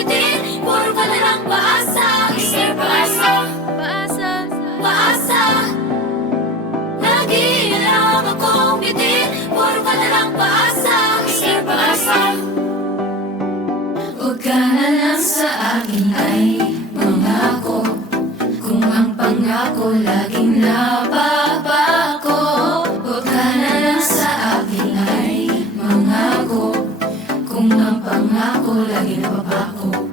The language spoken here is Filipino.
bitin, puro ka na lang paasa. Mister Paasa, paasa, paasa. Lagi lang akong bitin, puro ka na lang paasa. Mister Paasa, huwag ka na lang sa akin ay mangako. Kung ang pangako laging napapako, huwag ka na lang sa akin ay mangako. Kung ang pangako laging napapako.